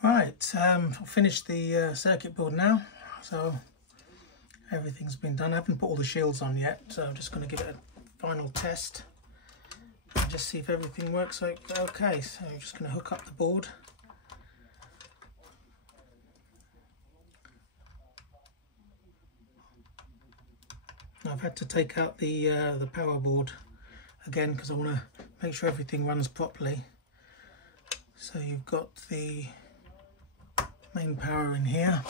Right, I've finished the circuit board now, so everything's been done. I haven't put all the shields on yet, so I'm just going to give it a final test and just see if everything works okay. So I'm just going to hook up the board. I've had to take out the power board again because I want to make sure everything runs properly. So you've got the main power in here.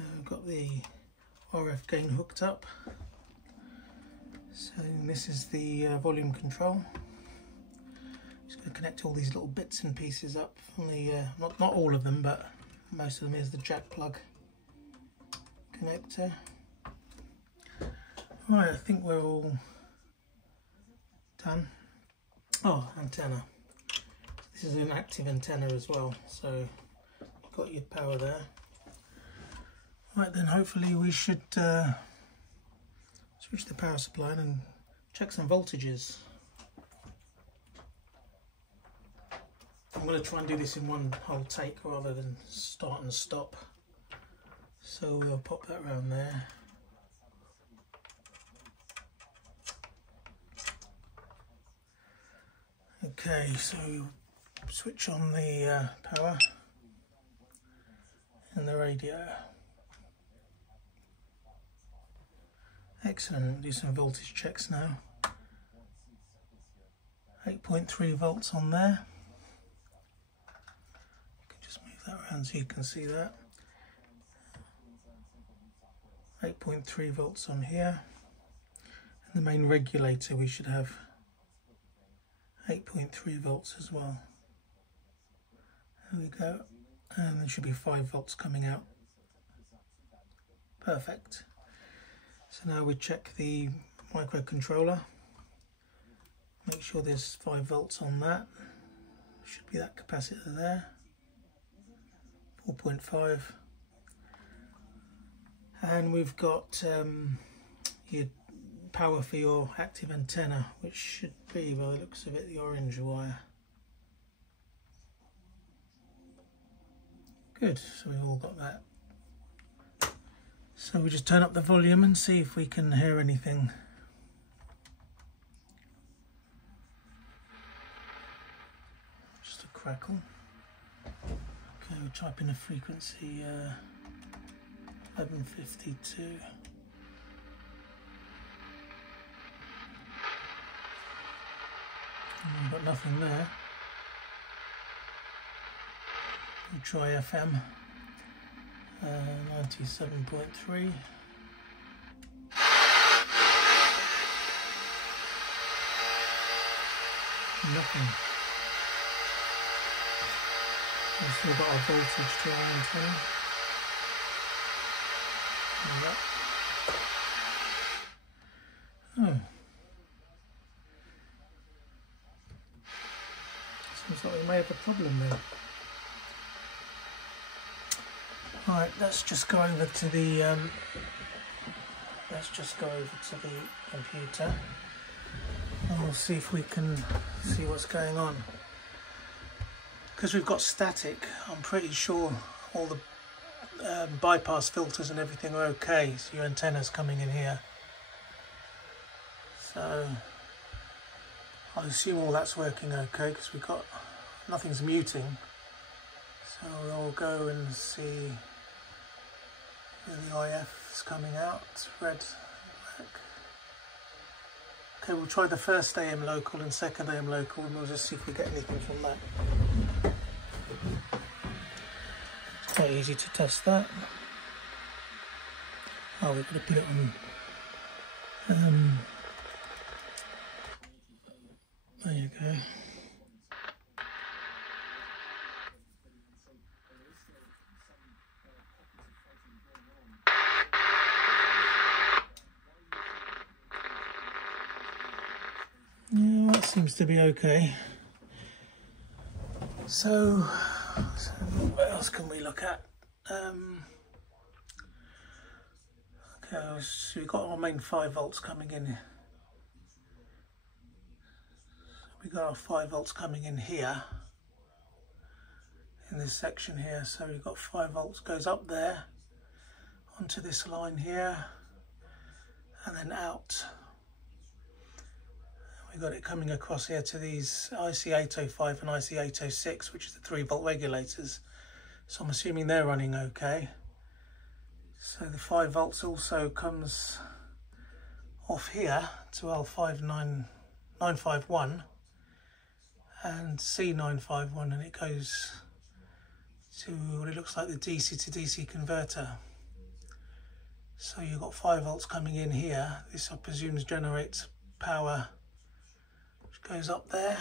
I've got the RF gain hooked up. So this is the volume control. Just going to connect all these little bits and pieces up from the not all of them, but most of them is the jack plug connector. Right, I think we're all done. Oh, antenna. This is an active antenna as well, so you've got your power there. Right then, hopefully we should switch the power supply and check some voltages. I'm going to try and do this in one whole take rather than start and stop. So we'll pop that around there. Okay, so switch on the power and the radio. Excellent, do some voltage checks now. 8.3 volts on there. You can just move that around so you can see that. 8.3 volts on here. And the main regulator we should have 8.3 volts as well. There we go. And there should be 5 volts coming out. Perfect. So now we check the microcontroller. Make sure there's 5 volts on that. Should be that capacitor there. 4.5. And we've got your power for your active antenna, which should be, by the looks of it, the orange wire. Good, so we've all got that. So we just turn up the volume and see if we can hear anything. Just a crackle. Okay, we'll type in a frequency 1152. We've got nothing there. We'll try FM 97.3. Nothing. We've still got our voltage to our antenna. Oh. Seems like we may have a problem there. Right, let's just go over to the computer and we'll see if we can see what's going on. Because we've got static, I'm pretty sure all the bypass filters and everything are okay. So your antenna's coming in here. So I'll assume all that's working okay because we've got nothing's muting. So we'll go and see where the IF is coming out. It's red, black. Okay, we'll try the first AM local and second AM local and we'll just see if we get anything from that. It's quite easy to test that. Oh, we've got to put it on. There you go. Yeah, that seems to be okay. So what else can we look at? Okay, so we've got our main 5 volts coming in. we got our 5 volts coming in here, in this section here. So we've got 5 volts goes up there onto this line here and then out. We've got it coming across here to these IC805 and IC806, which is the 3 volt regulators. So I'm assuming they're running okay. So the 5 volts also comes off here to L951 and C951, and it goes to what it looks like the DC to DC converter. So you've got 5 volts coming in here. This I presume generates power which goes up there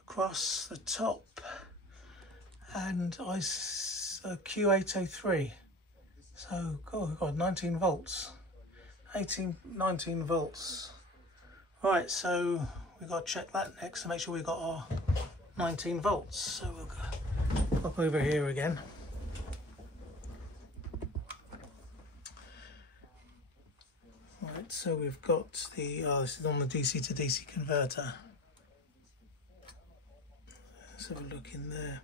across the top, and Q803. So oh god, 19 volts, 19 volts. Right, so we've got to check that next to make sure we got our 19 volts. So we'll go pop over here again. Right, so we've got the, this is on the DC to DC converter. Let's have a look in there.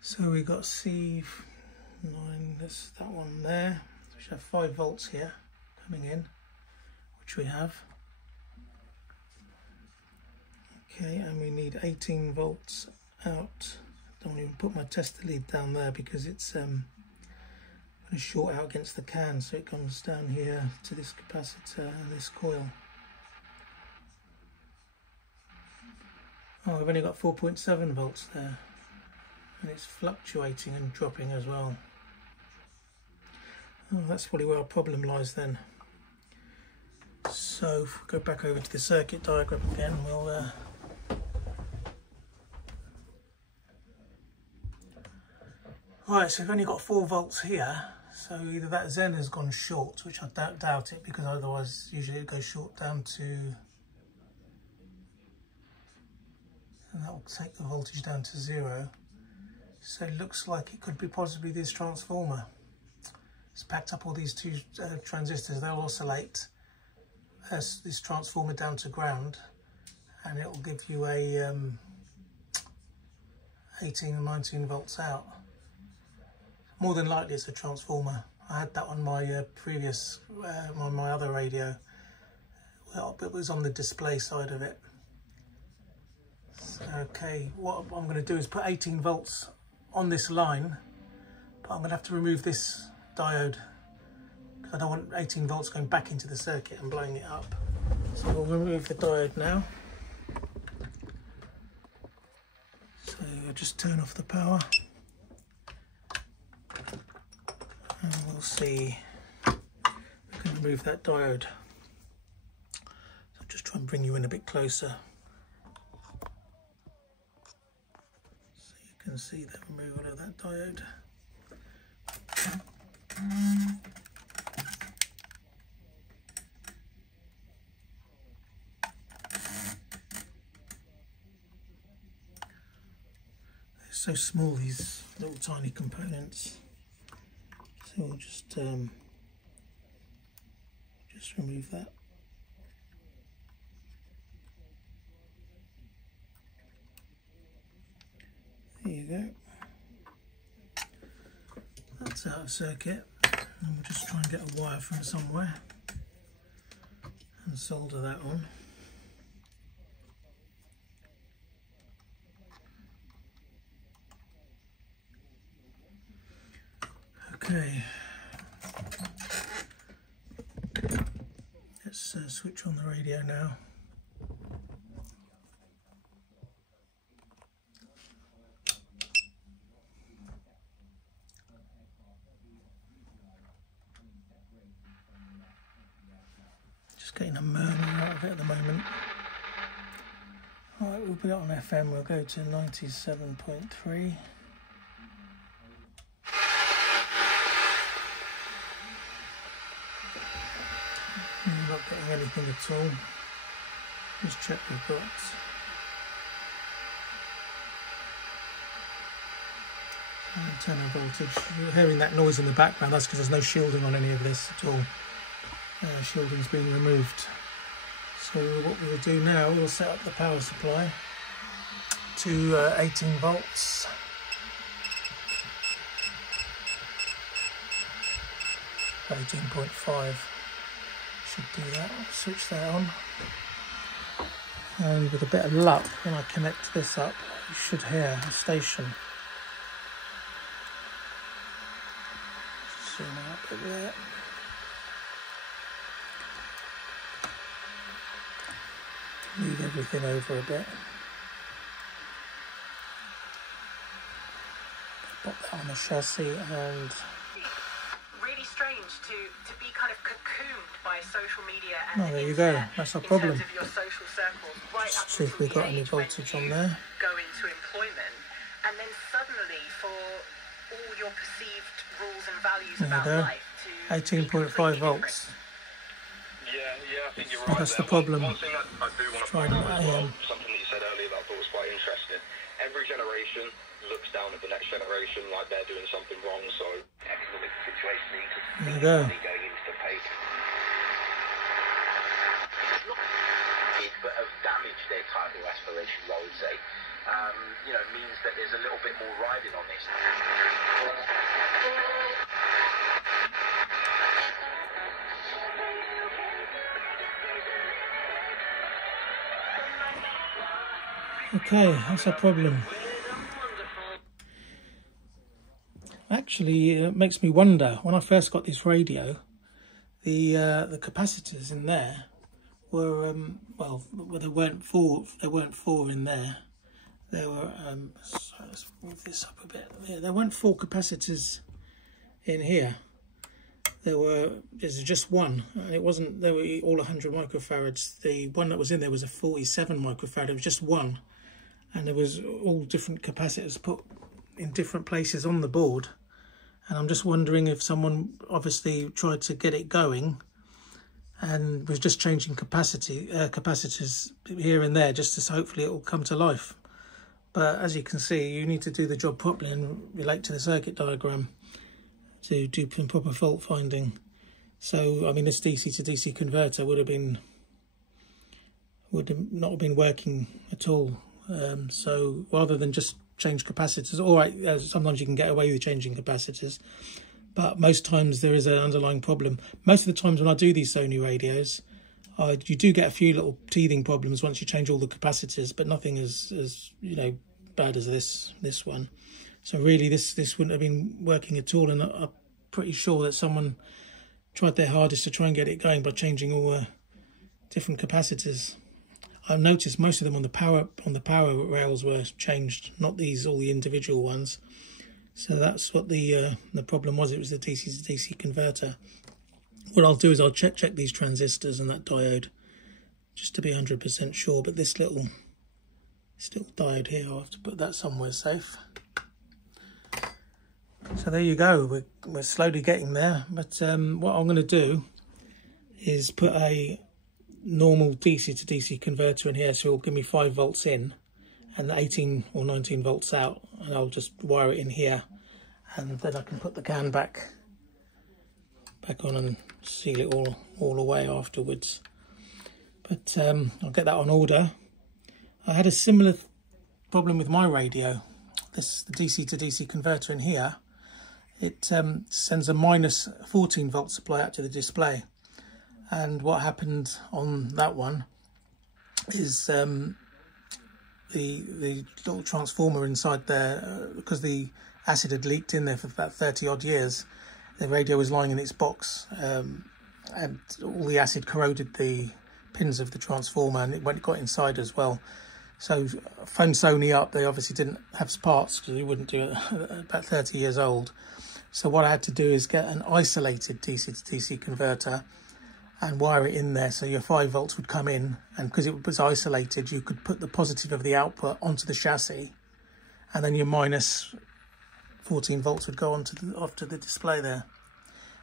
So we got C9, that's that one there. So we should have 5 volts here coming in, which we have. Okay, and we need 18 volts out. Don't even put my tester lead down there because it's going to short out against the can, so it comes down here to this capacitor and this coil. Oh, we've only got 4.7 volts there, and it's fluctuating and dropping as well. Oh, that's probably where our problem lies then. So if we go back over to the circuit diagram again, we'll right, so we've only got 4 volts here, so either that Zen has gone short, which I doubt it, because otherwise usually it goes short down to, and that will take the voltage down to 0. So it looks like it could be possibly this transformer. It's packed up all these 2 transistors. They'll oscillate as this transformer down to ground, and it will give you a 18 and 19 volts out. More than likely it's a transformer. I had that on my previous, on my other radio. Well, it was on the display side of it. So, okay, what I'm going to do is put 18 volts on this line, but I'm going to have to remove this diode because I don't want 18 volts going back into the circuit and blowing it up. So we'll remove the diode now. So I'll just turn off the power. And we'll see if we can remove that diode. So I'll just try and bring you in a bit closer so you can see the removal of that diode. They're so small, these little tiny components. So we'll just remove that. There you go. That's out of circuit. And we'll just try and get a wire from somewhere and solder that on. Okay, let's switch on the radio now. Just getting a murmur out of it at the moment. Alright, we'll put it on FM, we'll go to 97.3. Not getting anything at all. Just check we've got antenna voltage. You're hearing that noise in the background, that's because there's no shielding on any of this at all. Shielding's been removed. So what we'll do now, we'll set up the power supply to 18 volts. (18.5) should do that. I'll switch that on, and with a bit of luck, when I connect this up, you should hear a station. Zoom out a bit there. Move everything over a bit. Pop that on the chassis, and really strange to be kind of cocooned by social media and there you go. That's our problem. In terms of your social circles, right up see if we've got any voltage on there. Go into employment, and then suddenly for all your perceived rules and values about life to 18.5 volts. Yeah, I think you're right. That's the problem. One thing that I do want to point out as well, something that you said earlier that I thought was quite interesting. Every generation looks down at the next generation like they're doing something wrong, so economic situation needs there you go. Going into the paper. But have damaged their type of aspiration, I would say. You know, means that there's a little bit more riding on this. Okay, that's a problem. Actually, it makes me wonder. When I first got this radio, the capacitors in there were well, there weren't four in there. There were sorry, let's move this up a bit. Yeah, there weren't 4 capacitors in here. There's just one, and it wasn't. They were all 100 microfarads. The one that was in there was a 47 microfarad. It was just one, and there was all different capacitors put in different places on the board. And I'm just wondering if someone obviously tried to get it going and was just changing capacitors here and there, just to hopefully it will come to life. But as you can see, you need to do the job properly and relate to the circuit diagram to do proper fault finding. So I mean, this DC to DC converter would not have been working at all. So rather than just change capacitors, all right, sometimes you can get away with changing capacitors, but most times there is an underlying problem. Most of the times when I do these Sony radios, you do get a few little teething problems once you change all the capacitors, but nothing as you know, bad as this one. So really this wouldn't have been working at all, and I'm pretty sure that someone tried their hardest to try and get it going by changing all different capacitors. I've noticed most of them on the power rails were changed, not all the individual ones. So that's what the problem was. It was the DC to DC converter. What I'll do is I'll check these transistors and that diode just to be 100% sure. But this little diode here, I'll have to put that somewhere safe. So there you go. We're slowly getting there. But what I'm going to do is put a normal DC to DC converter in here, so it'll give me 5 volts in and 18 or 19 volts out, and I'll just wire it in here, and then I can put the can back on and seal it all away afterwards. But I'll get that on order. I had a similar problem with my radio. The DC to DC converter in here, it sends a minus 14 volt supply out to the display. And what happened on that one is the little transformer inside there, because the acid had leaked in there for about 30 odd years, the radio was lying in its box, and all the acid corroded the pins of the transformer, and it got inside as well. So I phoned Sony up. They obviously didn't have parts because they wouldn't do it, about 30 years old. So what I had to do is get an isolated DC to DC converter and wire it in there, so your 5 volts would come in, and because it was isolated, you could put the positive of the output onto the chassis, and then your minus 14 volts would go onto the display there,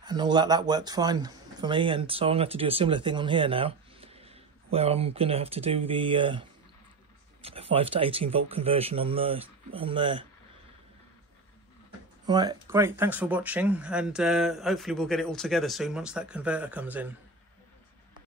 and all that worked fine for me. And so I'm going to have to do a similar thing on here now, where I'm going to have to do the 5 to 18 volt conversion on there. All right, great, thanks for watching, and hopefully we'll get it all together soon once that converter comes in.